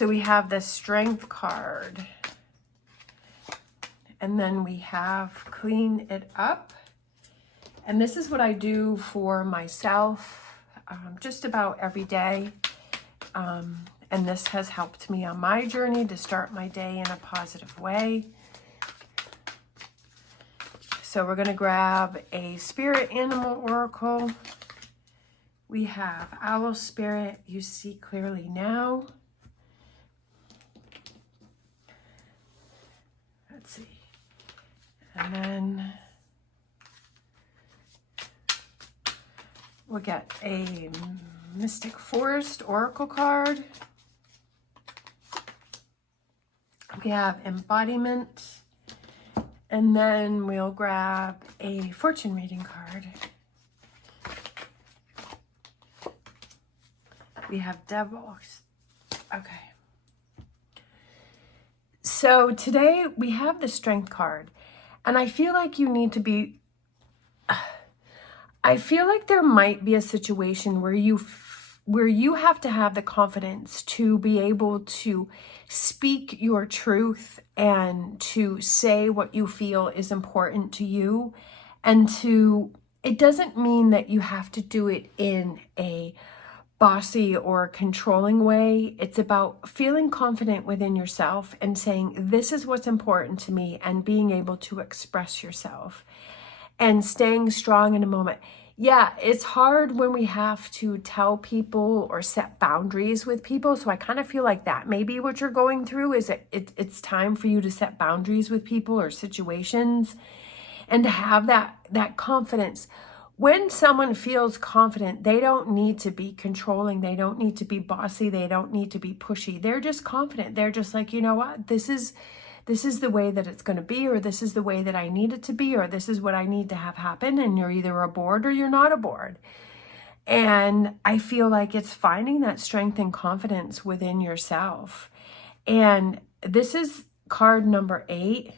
So we have the Strength card. And then we have Clean It Up. And this is what I do for myself just about every day. And this has helped me on my journey to start my day in a positive way. So we're going to grab a Spirit Animal Oracle. We have Owl Spirit, you see clearly now. Let's see. And then we'll get a Mystic Forest Oracle card. We have Embodiment. And then we'll grab a Fortune Reading card. We have Devil. Okay. So today we have the Strength card. And I feel like you need to be... I feel like there might be a situation where you have to have the confidence to be able to speak your truth and to say what you feel is important to you. And it doesn't mean that you have to do it in a bossy or controlling way. It's about feeling confident within yourself and saying, this is what's important to me, and being able to express yourself and staying strong in a moment. Yeah, it's hard when we have to tell people or set boundaries with people. So I kind of feel like that may be what you're going through, is it's time for you to set boundaries with people or situations and to have that confidence. When someone feels confident, they don't need to be controlling. They don't need to be bossy. They don't need to be pushy. They're just confident. They're just like, you know what, this is the way that it's going to be, or this is the way that I need it to be, or this is what I need to have happen. And you're either aboard or you're not aboard. And I feel like it's finding that strength and confidence within yourself. And this is card number 8.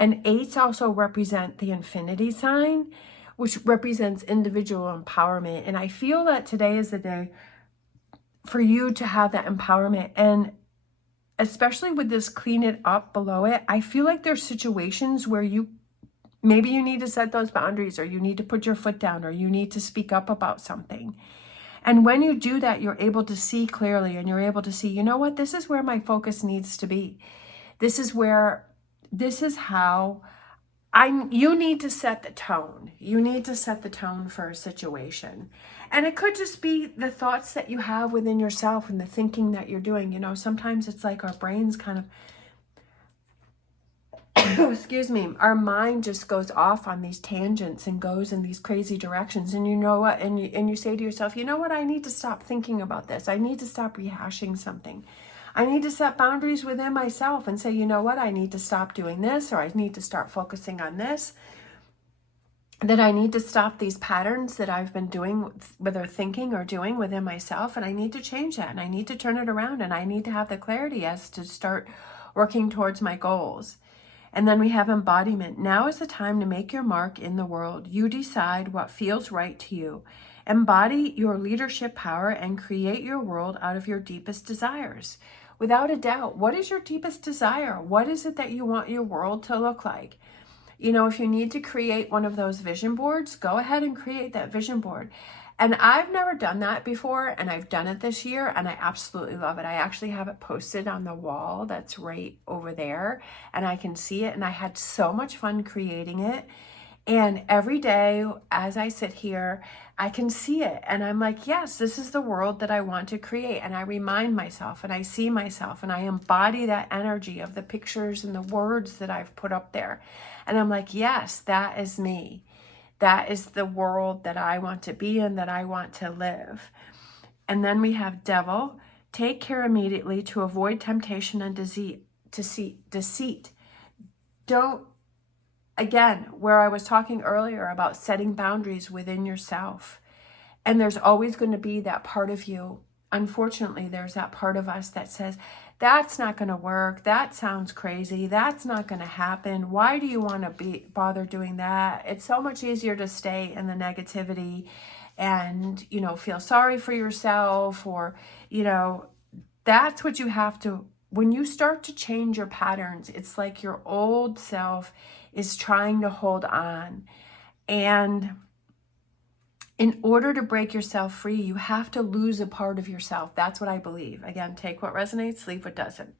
And 8s also represent the infinity sign, which represents individual empowerment. And I feel that today is the day for you to have that empowerment. And especially with this Clean It Up below it, I feel like there's situations where maybe you need to set those boundaries, or you need to put your foot down, or you need to speak up about something. And when you do that, you're able to see clearly, and you're able to see, you know what, this is where my focus needs to be. This is how you need to set the tone. You need to set the tone for a situation. And it could just be the thoughts that you have within yourself and the thinking that you're doing. You know, sometimes it's like our brains kind of, excuse me, our mind just goes off on these tangents and goes in these crazy directions. And you know what? And you say to yourself, you know what? I need to stop thinking about this. I need to stop rehashing something. I need to set boundaries within myself and say, you know what? I need to stop doing this, or I need to start focusing on this. That I need to stop these patterns that I've been doing, whether thinking or doing within myself, and I need to change that, and I need to turn it around, and I need to have the clarity as to start working towards my goals. And then we have embodiment. Now is the time to make your mark in the world. You decide what feels right to you. Embody your leadership power and create your world out of your deepest desires. Without a doubt, what is your deepest desire? What is it that you want your world to look like? You know, if you need to create one of those vision boards, go ahead and create that vision board. And I've never done that before, and I've done it this year, and I absolutely love it. I actually have it posted on the wall that's right over there, and I can see it, and I had so much fun creating it. And every day as I sit here, I can see it, and I'm like, yes, this is the world that I want to create. And I remind myself, and I see myself, and I embody that energy of the pictures and the words that I've put up there. And I'm like, yes, that is me. That is the world that I want to be in, that I want to live. And then we have Devil. Take care immediately to avoid temptation and deceit. Don't, again, where I was talking earlier about setting boundaries within yourself. And there's always going to be that part of you. Unfortunately, there's that part of us that says, that's not going to work. That sounds crazy. That's not going to happen. Why do you want to bother doing that? It's so much easier to stay in the negativity and, you know, feel sorry for yourself, or, you know, That's what you have to, when you start to change your patterns, it's like your old self is trying to hold on. And in order to break yourself free, you have to lose a part of yourself. That's what I believe. Again, take what resonates, leave what doesn't.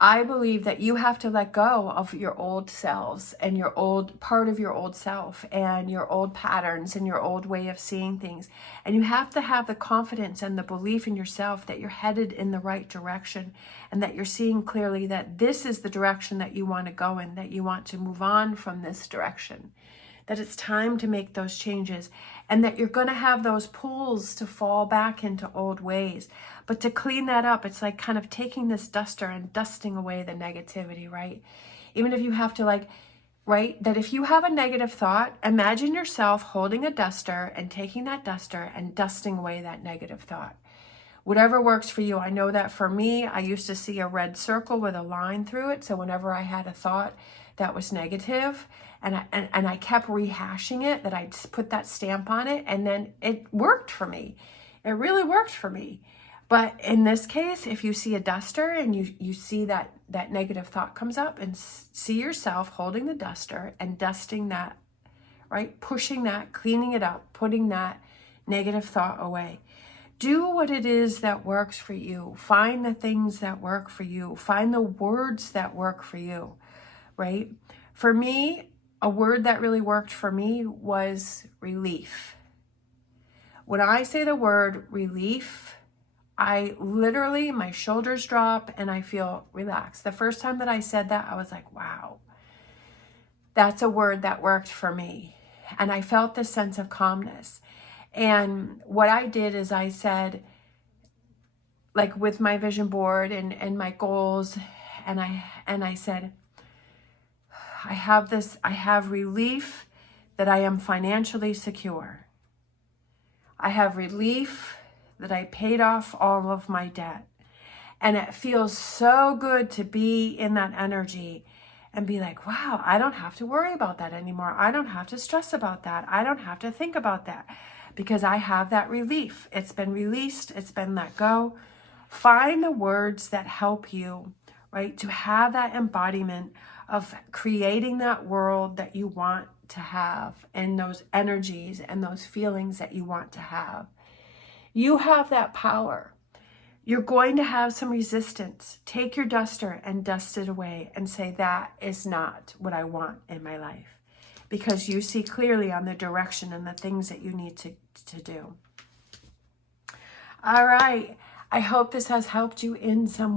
I believe that you have to let go of your old selves and your old part of your old self and your old patterns and your old way of seeing things. And you have to have the confidence and the belief in yourself that you're headed in the right direction and that you're seeing clearly that this is the direction that you want to go in, that you want to move on from this direction, that it's time to make those changes, and that you're going to have those pulls to fall back into old ways. But to clean that up, it's like kind of taking this duster and dusting away the negativity, right? Even if you have to right? That if you have a negative thought, imagine yourself holding a duster and taking that duster and dusting away that negative thought. Whatever works for you. I know that for me, I used to see a red circle with a line through it. So whenever I had a thought that was negative, and I kept rehashing it, that I'd put that stamp on it, and then it worked for me. It really worked for me. But in this case, if you see a duster and you see that negative thought comes up, and see yourself holding the duster and dusting that, right? Pushing that, cleaning it up, putting that negative thought away. Do what it is that works for you. Find the things that work for you. Find the words that work for you, right? For me, a word that really worked for me was relief. When I say the word relief, I literally, my shoulders drop and I feel relaxed. The first time that I said that, I was like, wow, that's a word that worked for me. And I felt this sense of calmness. And what I did is I said, like with my vision board and my goals, and I said, I have relief that I am financially secure. I have relief that I paid off all of my debt. And it feels so good to be in that energy and be like, wow, I don't have to worry about that anymore. I don't have to stress about that. I don't have to think about that because I have that relief. It's been released. It's been let go. Find the words that help you, right? To have that embodiment of creating that world that you want to have and those energies and those feelings that you want to have. You have that power. You're going to have some resistance. Take your duster and dust it away and say, that is not what I want in my life. Because you see clearly on the direction and the things that you need to do. All right. I hope this has helped you in some way.